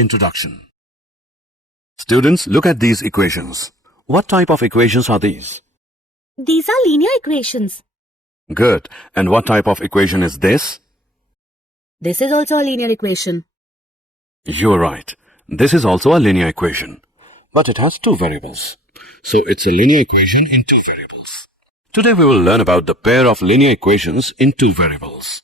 Introduction. Students, look at these equations. What type of equations are these? These are linear equations. Good. And what type of equation is this? This is also a linear equation. You're right. This is also a linear equation. But it has two variables. So it's a linear equation in two variables. Today we will learn about the pair of linear equations in two variables.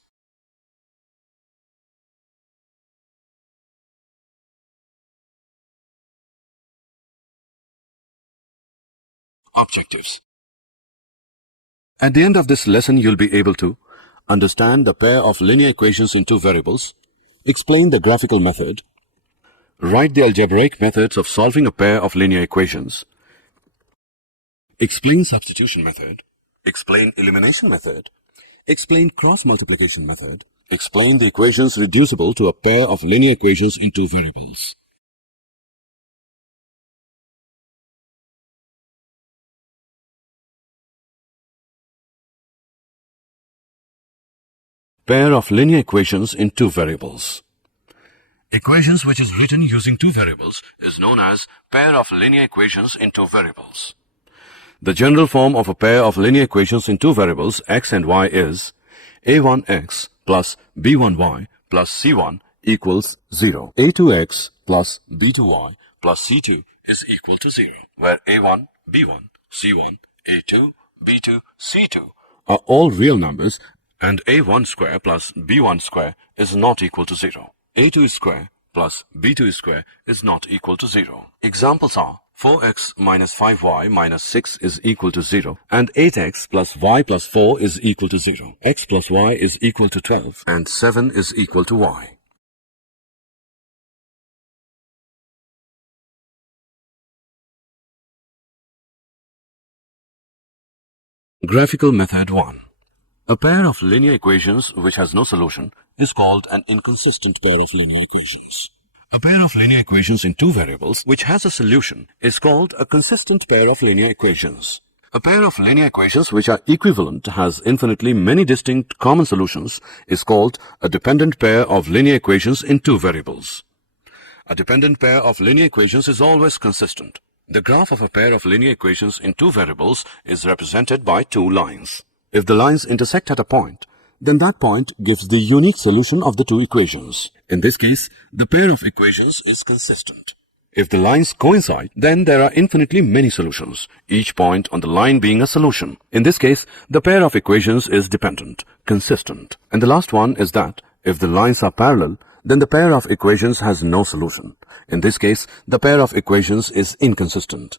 Objectives. At the end of this lesson, you'll be able to understand the pair of linear equations in two variables, explain the graphical method, write the algebraic methods of solving a pair of linear equations, explain substitution method, explain elimination method, explain cross-multiplication method, explain the equations reducible to a pair of linear equations in two variables. Pair of linear equations in two variables. Equations which is written using two variables is known as pair of linear equations in two variables. The general form of a pair of linear equations in two variables x and y is a1x plus b1y plus c1 equals 0. a2x plus b2y plus c2 is equal to 0, where a1, b1, c1, a2, b2, c2 are all real numbers, and a1 square plus b1 square is not equal to 0. a2 square plus b2 square is not equal to 0. Examples are 4x minus 5y minus 6 is equal to 0, and 8x plus y plus 4 is equal to 0. X plus y is equal to 12, and 7 is equal to y. Graphical method 1. A pair of linear equations which has no solution is called an inconsistent pair of linear equations. A pair of linear equations in two variables which has a solution is called a consistent pair of linear equations. A pair of linear equations which are equivalent has infinitely many distinct common solutions is called a dependent pair of linear equations in two variables. A dependent pair of linear equations is always consistent. The graph of a pair of linear equations in two variables is represented by two lines. If the lines intersect at a point, then that point gives the unique solution of the two equations. In this case, the pair of equations is consistent. If the lines coincide, then there are infinitely many solutions, each point on the line being a solution. In this case, the pair of equations is dependent, consistent. And the last one is that if the lines are parallel, then the pair of equations has no solution. In this case, the pair of equations is inconsistent.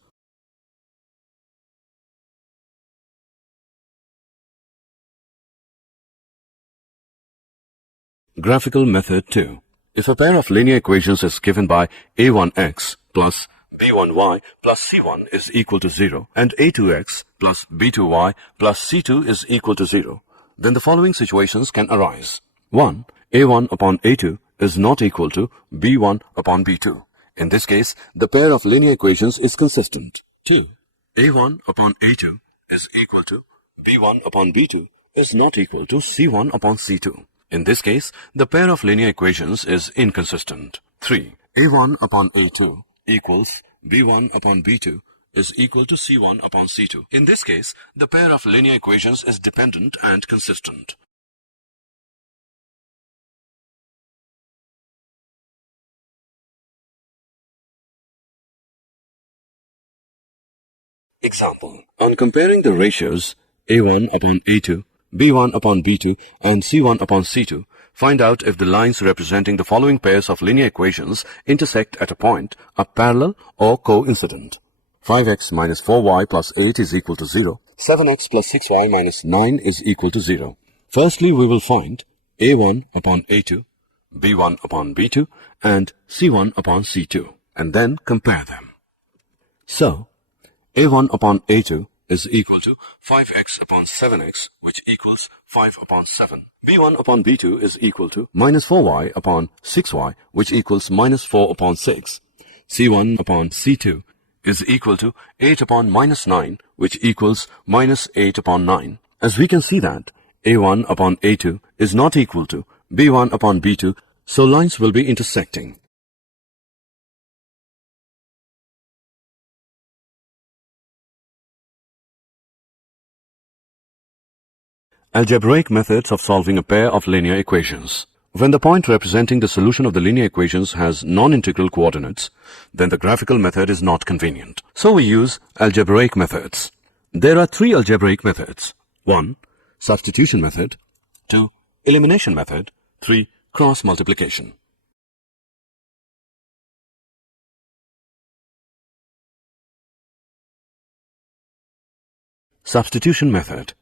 Graphical method 2. If a pair of linear equations is given by a1x plus b1y plus c1 is equal to 0 and a2x plus b2y plus c2 is equal to 0, then the following situations can arise. 1. a1 upon a2 is not equal to b1 upon b2. In this case, the pair of linear equations is consistent. 2. a1 upon a2 is equal to b1 upon b2 is not equal to c1 upon c2. In this case, the pair of linear equations is inconsistent. 3. a1 upon a2 equals b1 upon b2 is equal to c1 upon c2. In this case, the pair of linear equations is dependent and consistent. Example. On comparing the ratios a1 upon a2, b1 upon b2 and c1 upon c2, find out if the lines representing the following pairs of linear equations intersect at a point are parallel or coincident. 5x minus 4y plus 8 is equal to 0. 7x plus 6y minus 9 is equal to 0. Firstly, we will find a1 upon a2, b1 upon b2 and c1 upon c2, and then compare them. So, a1 upon a2 is equal to 5x upon 7x, which equals 5 upon 7. b1 upon b2 is equal to minus 4y upon 6y, which equals minus 4 upon 6. c1 upon c2 is equal to 8 upon minus 9, which equals minus 8 upon 9. As we can see that a1 upon a2 is not equal to b1 upon b2, so lines will be intersecting. Algebraic methods of solving a pair of linear equations. When the point representing the solution of the linear equations has non-integral coordinates, then the graphical method is not convenient. So we use algebraic methods. There are three algebraic methods. 1. Substitution method. 2. Elimination method. 3. Cross multiplication. Substitution method.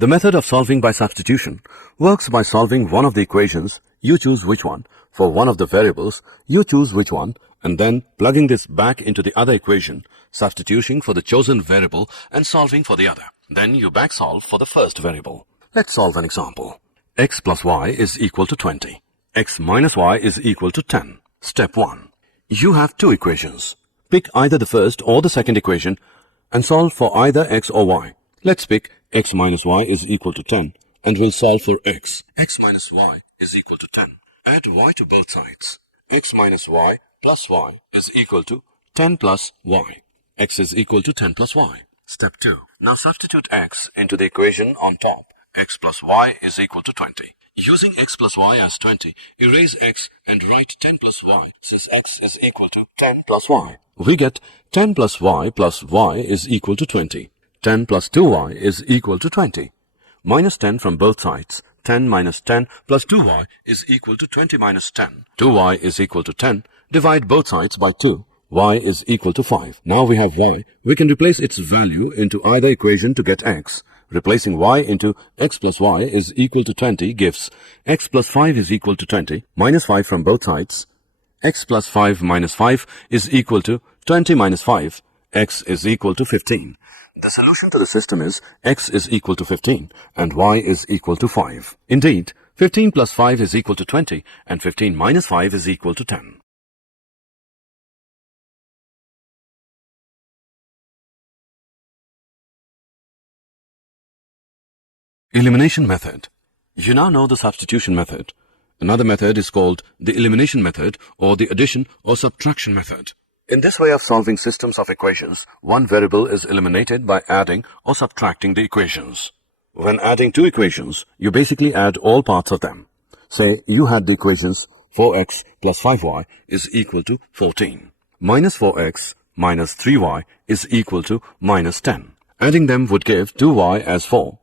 The method of solving by substitution works by solving one of the equations, you choose which one, for one of the variables, you choose which one, and then plugging this back into the other equation, substituting for the chosen variable and solving for the other. Then you back solve for the first variable. Let's solve an example. X plus y is equal to 20. X minus y is equal to 10. Step 1. You have two equations. Pick either the first or the second equation and solve for either x or y. Let's pick x minus y is equal to 10 and we'll solve for x. X minus y is equal to 10. Add y to both sides. X minus y plus y is equal to 10 plus y. X is equal to 10 plus y. Step 2. Now substitute x into the equation on top. X plus y is equal to 20. Using x plus y as 20, erase x and write 10 plus y, since x is equal to 10 plus y. We get 10 plus y is equal to 20. 10 plus 2y is equal to 20. Minus 10 from both sides. 10 minus 10 plus 2y is equal to 20 minus 10. 2y is equal to 10. Divide both sides by 2. Y is equal to 5. Now we have y. We can replace its value into either equation to get x. Replacing y into x plus y is equal to 20 gives x plus 5 is equal to 20, minus 5 from both sides. X plus 5 minus 5 is equal to 20 minus 5. X is equal to 15. The solution to the system is x is equal to 15 and y is equal to 5. Indeed, 15 plus 5 is equal to 20 and 15 minus 5 is equal to 10. Elimination method. You now know the substitution method. Another method is called the elimination method or the addition or subtraction method. In this way of solving systems of equations, one variable is eliminated by adding or subtracting the equations. When adding two equations, you basically add all parts of them. Say you had the equations 4x plus 5y is equal to 14. Minus 4x minus 3y is equal to minus 10. Adding them would give 2y as 4.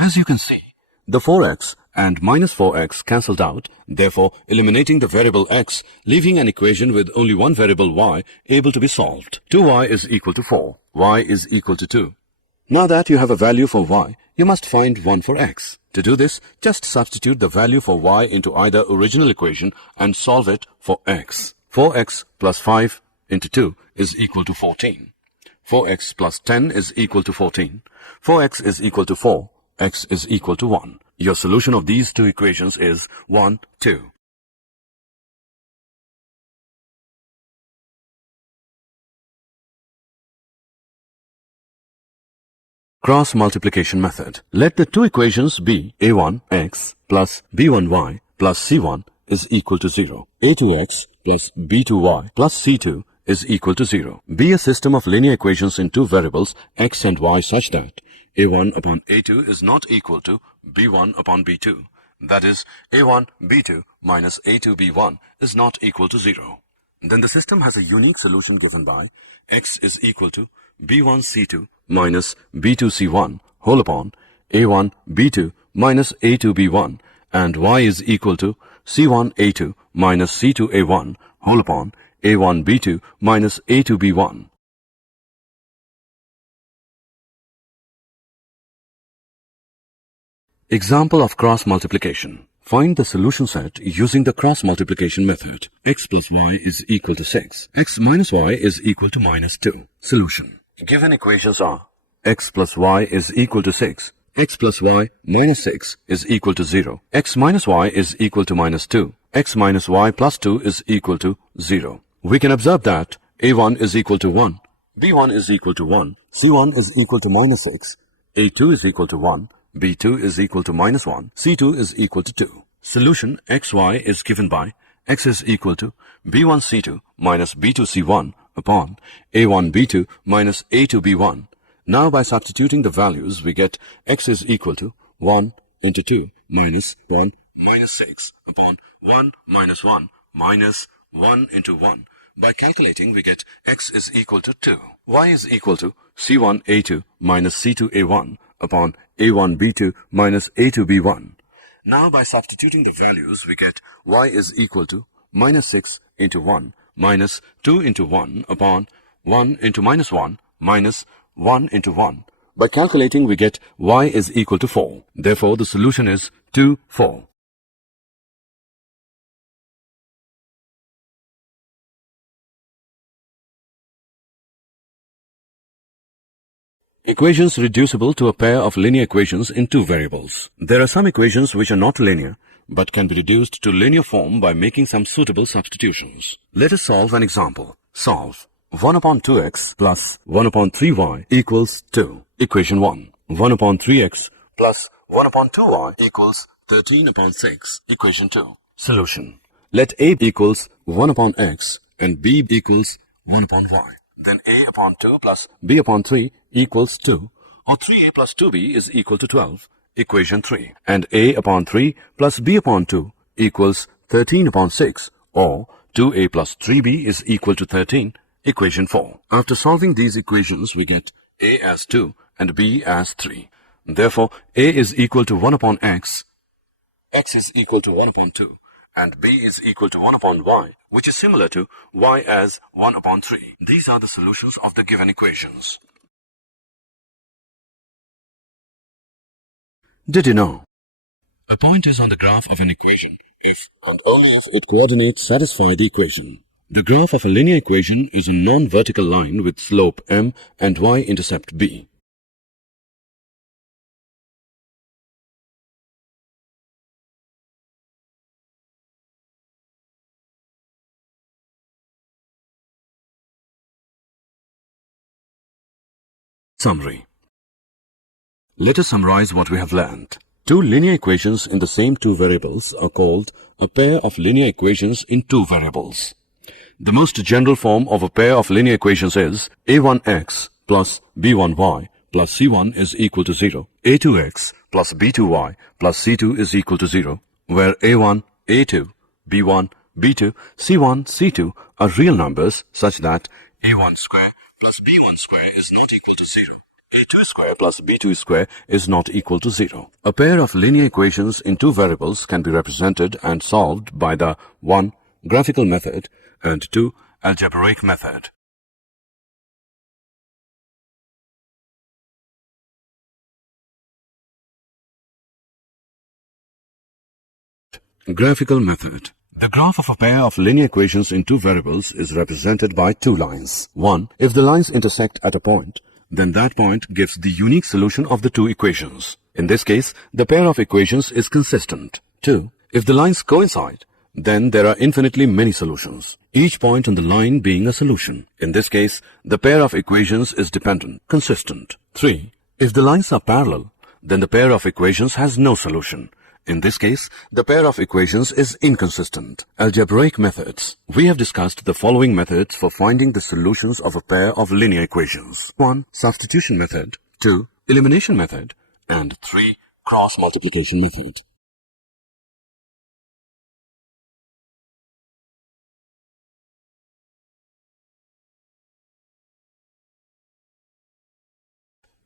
As you can see, the 4x and minus 4x cancelled out, therefore eliminating the variable x, leaving an equation with only one variable y able to be solved. 2y is equal to 4. Y is equal to 2. Now that you have a value for y, you must find one for x. To do this, just substitute the value for y into either original equation and solve it for x. 4x plus 5 into 2 is equal to 14. 4x plus 10 is equal to 14. 4x is equal to 4. X is equal to 1. Your solution of these two equations is 1, 2. Cross multiplication method. Let the two equations be a1x plus b1y plus c1 is equal to 0. a2x plus b2y plus c2 is equal to 0. Be a system of linear equations in two variables x and y such that a1 upon a2 is not equal to b1 upon b2. That is, a1 b2 minus a2 b1 is not equal to 0. Then the system has a unique solution given by x is equal to b1 c2 minus b2 c1 whole upon a1 b2 minus a2 b1 and y is equal to c1 a2 minus c2 a1 whole upon a1 b2 minus a2 b1. Example of cross multiplication. Find the solution set using the cross multiplication method. X plus y is equal to 6. X minus y is equal to minus 2. Solution. Given equations are x plus y is equal to 6. X plus y minus 6 is equal to 0. X minus y is equal to minus 2. X minus y plus 2 is equal to 0. We can observe that a1 is equal to 1. b1 is equal to 1. c1 is equal to minus 6. a2 is equal to 1. b2 is equal to minus 1. c2 is equal to 2. Solution xy is given by x is equal to b1 c2 minus b2 c1 upon a1 b2 minus a2 b1. Now by substituting the values, we get x is equal to 1 into 2 minus 1 minus 6 upon 1 minus 1 minus 1 into 1. By calculating, we get x is equal to 2. Y is equal to C1A2 minus C2A1 upon A1B2 minus A2B1. Now by substituting the values, we get y is equal to minus 6 into 1 minus 2 into 1 upon 1 into minus 1 minus 1 into 1. By calculating, we get y is equal to 4. Therefore, the solution is 2, 4. Equations reducible to a pair of linear equations in two variables. There are some equations which are not linear, but can be reduced to linear form by making some suitable substitutions. Let us solve an example. Solve 1 upon 2x plus 1 upon 3y equals 2. Equation 1. 1 upon 3x plus 1 upon 2y equals 13 upon 6. Equation 2. Solution. Let a equals 1 upon x and b equals 1 upon y. Then a upon 2 plus b upon 3 equals 2, or 3a plus 2b is equal to 12. Equation 3. And a upon 3 plus b upon 2 equals 13 upon 6, or 2a plus 3b is equal to 13. Equation 4. After solving these equations, we get a as 2 and b as 3. Therefore, a is equal to 1 upon x is equal to 1 upon 2, and b is equal to 1 upon y, which is similar to y as 1 upon 3. These are the solutions of the given equations. Did you know? A point is on the graph of an equation if and only if its coordinates satisfy the equation. The graph of a linear equation is a non-vertical line with slope m and y-intercept b. Summary. Let us summarize what we have learned. Two linear equations in the same two variables are called a pair of linear equations in two variables. The most general form of a pair of linear equations is a1x plus b1y plus c1 is equal to 0. a2x plus b2y plus c2 is equal to 0, where a1, a2, b1, b2, c1, c2 are real numbers such that a1 square plus b1 square is not equal to 0. a2 square plus b2 square is not equal to 0. A pair of linear equations in two variables can be represented and solved by the 1. Graphical method and 2. Algebraic method. Graphical method. The graph of a pair of linear equations in two variables is represented by two lines. 1. If the lines intersect at a point, then that point gives the unique solution of the two equations. In this case, the pair of equations is consistent. 2. If the lines coincide, then there are infinitely many solutions, each point on the line being a solution. In this case, the pair of equations is dependent, consistent. 3. If the lines are parallel, then the pair of equations has no solution. In this case, the pair of equations is inconsistent. Algebraic methods. We have discussed the following methods for finding the solutions of a pair of linear equations. 1. Substitution method. 2. Elimination method. And 3. Cross multiplication method.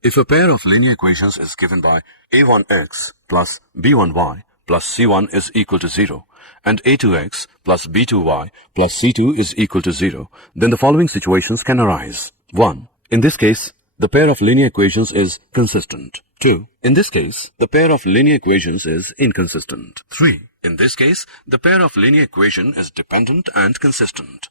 If a pair of linear equations is given by a1x plus b1y plus c1 is equal to 0 and a2x plus b2y plus c2 is equal to 0, then the following situations can arise. 1. In this case, the pair of linear equations is consistent. 2. In this case, the pair of linear equations is inconsistent. 3. In this case, the pair of linear equation is dependent and consistent.